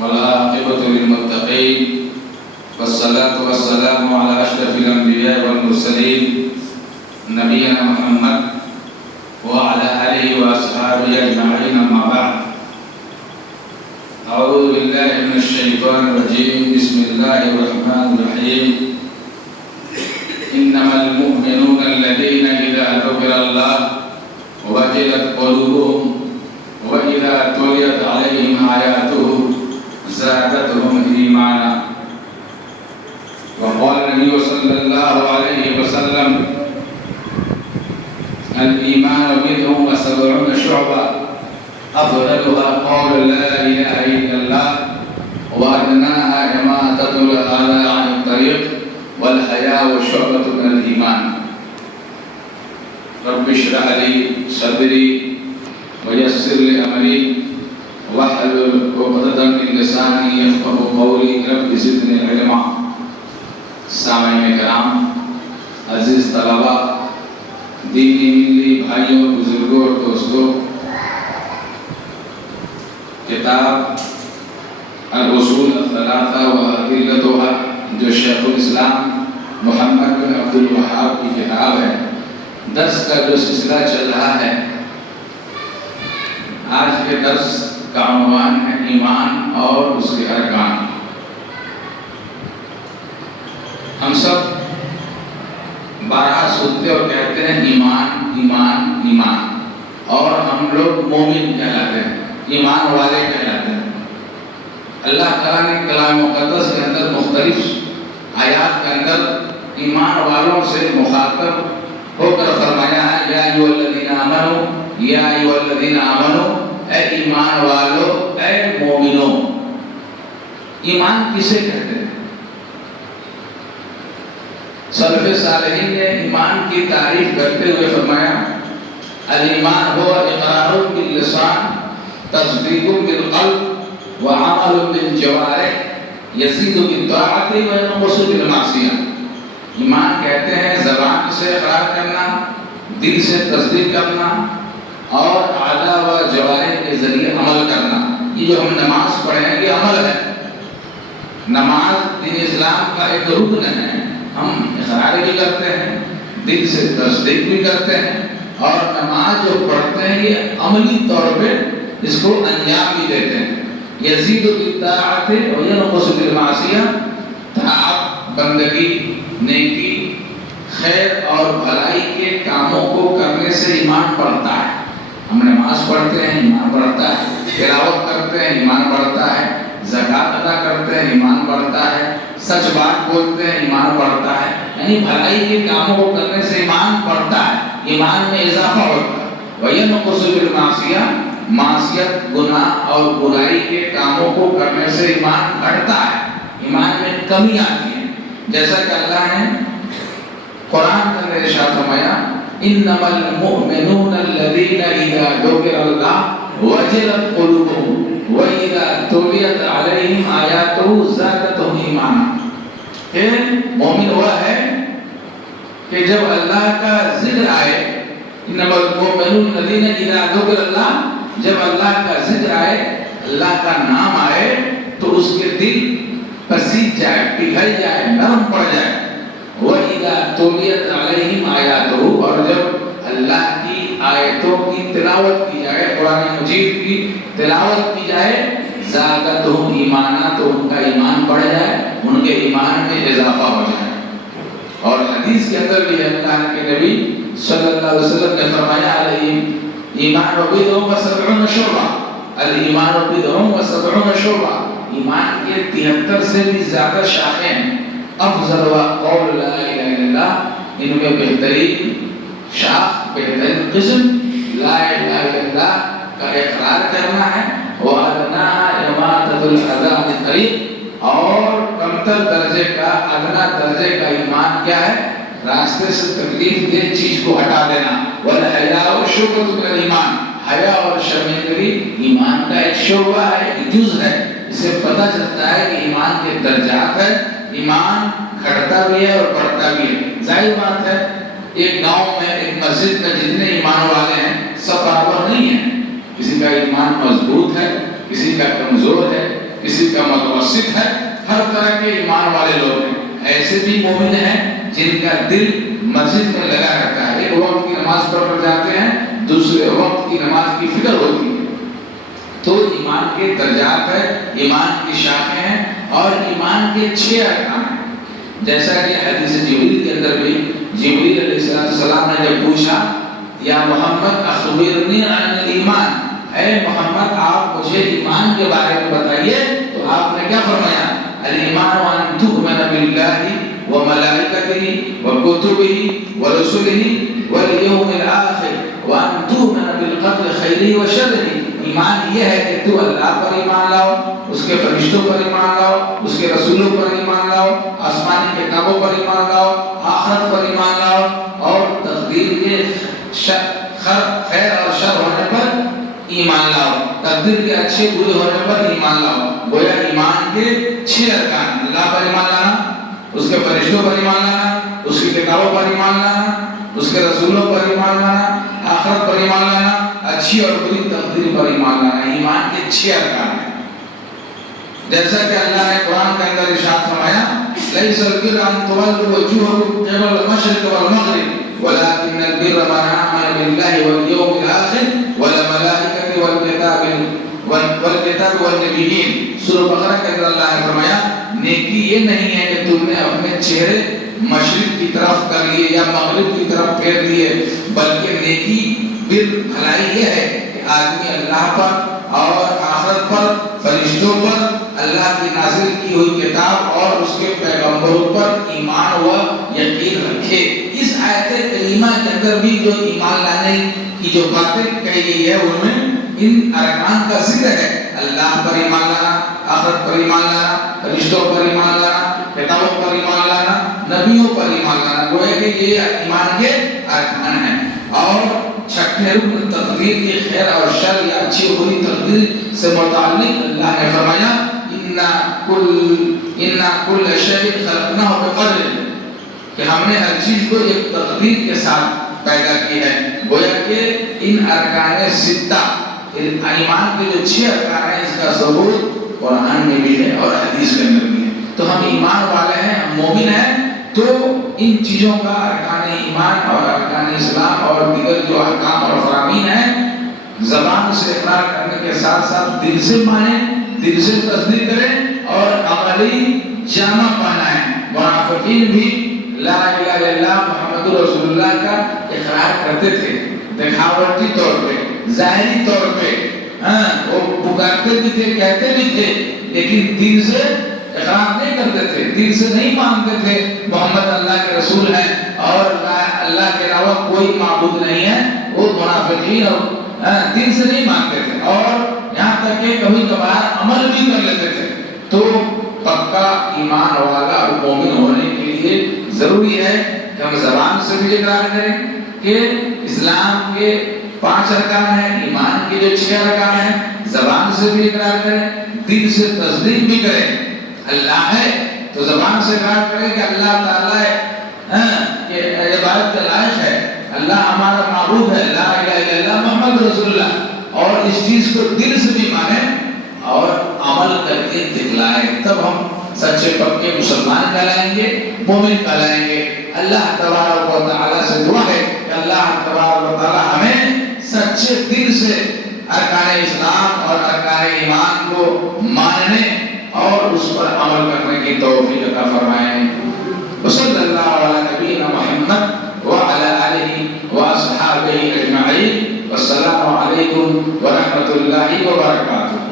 والعاقبة للمتقين والصلاة والسلام على أشرف الأنبياء والمرسلين نبينا محمد وعلى آله وأصحابه أجمعين أما بعد أعوذ بالله من الشيطان الرجيم بسم الله الرحمن الرحيم إنما المؤمنون الذين إذا ذكر الله وجلت قلوبهم وإذا تليت عليهم آياته زادتهم إيمانا وقال النبي صلى الله عليه وسلم الإيمان بضع وسبعون شعبة أفضلها قول لا إله إلا الله وأدناها إماطة الأذى عن الطريق والحياء شعبة من الإيمان رب اشرح لي صدري ويسر لي أمري واحلل عقدة من لساني يفقهوا قولي رب زدني علما. سامعین کرام، عزیز طلباء، دینی ملی بھائیوں، بزرگوں اور دوستوں، کتاب الاصول الثلاثہ وادلتها جو شیخ الاسلام محمد بن عبد الوہاب کی کتاب ہے، درس کا جو سلسلہ چل رہا ہے، آج کے درس کا عنوان ہے ایمان اور اس کے ارکان. ہم سب بارہا سنتے اور کہتے ہیں ایمان ایمان ایمان، اور ہم لوگ مومن کہلاتے ہیں، ایمان والے کہلاتے ہیں. اللہ تعالیٰ نے کلام مقدس کے اندر مختلف آیات کے اندر ایمان والوں سے مخاطب ہو کر فرمایا ہے یا ایھا الذین آمنوا، یا ایھا الذین آمنوا، اے ایمان والو، اے مومنو. ایمان کسے کہتے ہیں؟ سلف صالحین نے ایمان کی تعریف کرتے ہوئے فرمایا الایمان هو اقرار باللسان تصدیق بالقلب وعمل بالجوارح یزید بالطاعۃ وینقص بالمعصیہ. ایمان کہتے ہیں زبان سے اقرار کرنا، دل سے تصدیق کرنا اور اعضاء و جوارح کے ذریعے عمل کرنا. یہ جو ہم نماز پڑھیں ہیں یہ عمل ہے. نماز دین اسلام کا ایک رکن ہے. ہم اقرار بھی کرتے ہیں، دل سے تصدیق بھی کرتے ہیں، اور نماز جو پڑھتے ہیں یہ عملی طور پہ اس کو انجام بھی دیتے ہیں. یزید بالطاعۃ وینقص بالمعصیہ. طاعت، بندگی، نیکی، خیر اور بھلائی کے کاموں کو کرنے سے ایمان بڑھتا ہے. ہم نماز پڑھتے ہیں، ایمان بڑھتا ہے. تلاوت کرتے ہیں، ایمان بڑھتا ہے. زکوٰۃ ادا کرتے ہیں، ایمان بڑھتا ہے. سچ بات بولتے ہیں، ایمان بڑھتا ہے. یعنی بھلائی کے کاموں کو کرنے سے ایمان بڑھتا ہے، ایمان میں اضافہ ہوتا ہے. وَيَنْقُصُ بِالْمَعْصِيَةِ، معصیت، گناہ اور برائی کے کاموں کو کرنے سے ایمان گھٹتا ہے، ایمان میں کمی آتی ہے. جیسا کہ اللہ نے قرآن کے اندر ارشاد فرمایا إِنَّمَا الْمُؤْمِنُونَ الَّذِينَ إِذَا ذُكِرَ اللَّهُ وَجِلَتْ قُلُوبُهُمْ وَإِذَا تُلِيَتْ عَلَيْهِمْ آيَاتُهُ زَادَتْهُمْ إِيمَانًا. مومن ہوا ہے کہ جب اللہ کا ذکر آئے، انما المؤمنون الذین اذا ذکر اللہ، جب اللہ کا ذکر آئے، اللہ کا نام آئے تو اس کے دل پسیج جائے، پگھل جائے، نرم پڑ جائے. وَإِذَا تُلِيَتْ عَلَيْهِمْ آيَاتُهُ، اور جب اللہ کی آیتوں کی تلاوت کی جائے، قرآن مجید کی تلاوت کی جائے، زادتہم ایمانا، تو ان کا ایمان بڑھ جائے، ان کے ایمان میں اضافہ ہو جائے. اور حدیث کے اندر بھی اللہ کے نبی صلی اللہ علیہ وسلم نے فرمایا ایمان بضع وسبعون شعبہ، الایمان بضع وسبعون شعبہ. ایمان کے 73 سے بھی زیادہ شاخیں ہیں. افضل قول لا الہ الا اللہ، ان میں بہترین شاخ، بہترین قسم لا الہ الا اللہ کا اقرار کرنا ہے. وَأَدْنَاهَا إِمَاطَةُ الْأَذَى عَنِ الطَّرِيقِ، اور کمتر درجے کا، ادنا درجے کا ایمان کیا ہے؟ راستے سے تکلیف دہ چیز کو ہٹا دینا. وَالْحَيَاءُ شُعْبَةٌ مِنَ الْإِيمَانِ، حیا اور شرمندگی ایمان کا ایک شعبہ ہے، ایک جز ہے. اس سے پتہ چلتا ہے کہ ایمان کے درجات ہے. ایمان گھٹتا بھی ہے اور بڑھتا بھی ہے. ظاہر بات ہے ایک گاؤں میں، ایک مسجد میں جتنے ایمان والے ہیں سب برابر نہیں ہیں. کسی کا ایمان مضبوط ہے، کسی کا کمزور ہے، کسی کا متوسط ہے، ہر طرح کے ایمان والے لوگ ہیں۔ ایسے بھی مومن ہیں جن کا دل مسجد میں لگا رہتا ہے، ایک وقت کی نماز پڑھ کر جاتے ہیں، دوسرے وقت کی نماز کی فکر ہوتی ہے۔ تو ایمان کے درجات ہے، ایمان کی شاخیں ہیں اور ایمان کے 6 ارکان ہیں۔ جیسا کہ حدیث جبریل کے اندر بھی جبریل علیہ السلام نے جب پوچھا یا محمد اخبرنی عن الایمان، اے محمد آپ مجھے ایمان کے بارے میں بتائیے، تو آپ نے کیا فرمایا؟ الایمان ان تؤمن باللہ وملائکتہ وکتبہ ورسلہ والیوم الآخر وان تؤمن بالقدر خیرہ وشرہ۔ ایمان یہ ہے کہ تو اللہ پر ایمان لاؤ، اس کے فرشتوں پر ایمان لاؤ، اس کے رسولوں پر ایمان لاؤ، آسمانی کتابوں پر ایمان لاؤ، آخرت پر ایمان لاؤ، اور تقدیر کے خیر اور شر ہونے پر ایمان لاؤ، تقدیر کے اچھے برے ہونے پر ایمان لاؤ۔ گویا ایمان کے 6 ارکان، اللہ پر ایمان لانا، اس کے فرشتوں پر ایمان لانا، اس کی کتابوں پر ایمان لانا، اس کے رسولوں پر ایمان لانا، آخرت پر ایمان لانا، اچھی اور بری تقدیر پر ایمان لانا۔ ایمان کے 6 ارکان ہیں۔ جیسا کہ اللہ نے قرآن کے اندر ارشاد فرمایا لیس البر ان تولوا وجوهكم قبل المشرق والمغرب ولكن البر من آمن بالله واليوم الآخر والملائكة والكتاب والنبيين۔ سورہ بقرہ کے اندر اللہ نے فرمایا نیکی یہ نہیں ہے کہ تم نے اپنے چہرے مشرق کی طرف کر لیے یا مغرب کی طرف پھیر دیے، بلکہ نیکی بر بھلائی یہ ہے کہ آدمی اللہ پر اور آخرت پر، فرشتوں پر، اللہ کی نازل کی ہوئی کتاب اور اس کے پیغمبروں پر ایمان و یقین رکھے۔ اس آیت کریمہ کے اندر بھی جو ایمان لانے کی جو باتیں کہی گئی ہے ان میں ان ارکان کا ذکر ہے۔ اللہ پر ایمان لانا، آخرت پر ایمان لانا، فرشتوں پر ایمان لانا، کتابوں پر ایمان لانا، نبیوں پر ایمان لانا، گویا کہ یہ ایمان کے ارکان ہیں۔ اور چھٹے رکن تقدیر کی خیر اور شر یا اچھی بری تقدیر سے متعلق اللہ نے فرمایا اِنَّا كُلَّ شَيْءٍ خَلَقْنَاهُ بِقَدْرٍ، کہ ہم نے ہر چیز کو ایک تقدیر کے ساتھ پیدا کی ہے۔ گویا کہ ان ارکان 6 ایمان کے جو 6 ارکان ہیں اس کا ثبوت قرآن میں بھی ہے اور حدیث کے اندر بھی ہے۔ تو ہم ایمان والے ہیں، ہم مومن ہیں، تو ان چیزوں کا ارکان ایمان اور ارکان اسلام اور دیگر جو احکام اور فرامین ہیں زبان سے اقرار کرنے کے ساتھ ساتھ دل سے مانیں، دل سے تصدیق کریں اور عملی جامہ پہنائیں۔ منافقین بھی لا الہ الا اللہ محمد رسول اللہ کا اقرار کرتے تھے، دکھاوٹی طور پہ، ظاہری طور پہ، وہ پکارتے بھی تھے، کہتے بھی تھے، لیکن دل سے اقرار نہیں کرتے تھے، دل سے نہیں مانتے تھے محمد اللہ کے رسول ہیں اور اللہ کے علاوہ کوئی معبود نہیں ہے۔ وہ منافقین اور دل سے نہیں مانتے تھے اور یہاں تک کہ کبھی کبھار عمل بھی کر لیتے تھے۔ تو پکا ایمان والا اور مومن ہونے کے لیے ضروری ہے کہ ہم زبان سے بھی اقرار کریں کہ اسلام کے 5 ارکان ہیں، ایمان کے جو 6 ارکان ہیں، زبان سے بھی اقرار کریں، دل سے تصدیق بھی کریں۔ اللہ ہے تو زبان سے اقرار کریں کہ اللہ تعالیٰ کہ عبادت کے لائق ہے، اللہ ہمارا معبود ہے، لا الہ الا اللہ محمد رسول اللہ، اور اس چیز کو دل سے بھی مانیں اور عمل کر کے دکھلائیں، تب ہم سچے پکے مسلمان کہلائیں گے، مومن کہلائیں گے۔ اللہ تبارک و تعالیٰ سے دعا ہے کہ اللہ تبارک و تعالیٰ ہمیں سچے دل سے ارکان اسلام اور ارکان ایمان کو ماننے اور اس پر عمل کرنے کی توفیق عطا فرمائیں۔ وصلی اللہ علی نبینا محمد وعلی آلہ واصحابہ اجمعین، والسلام علیکم ورحمۃ اللہ وبرکاتہ۔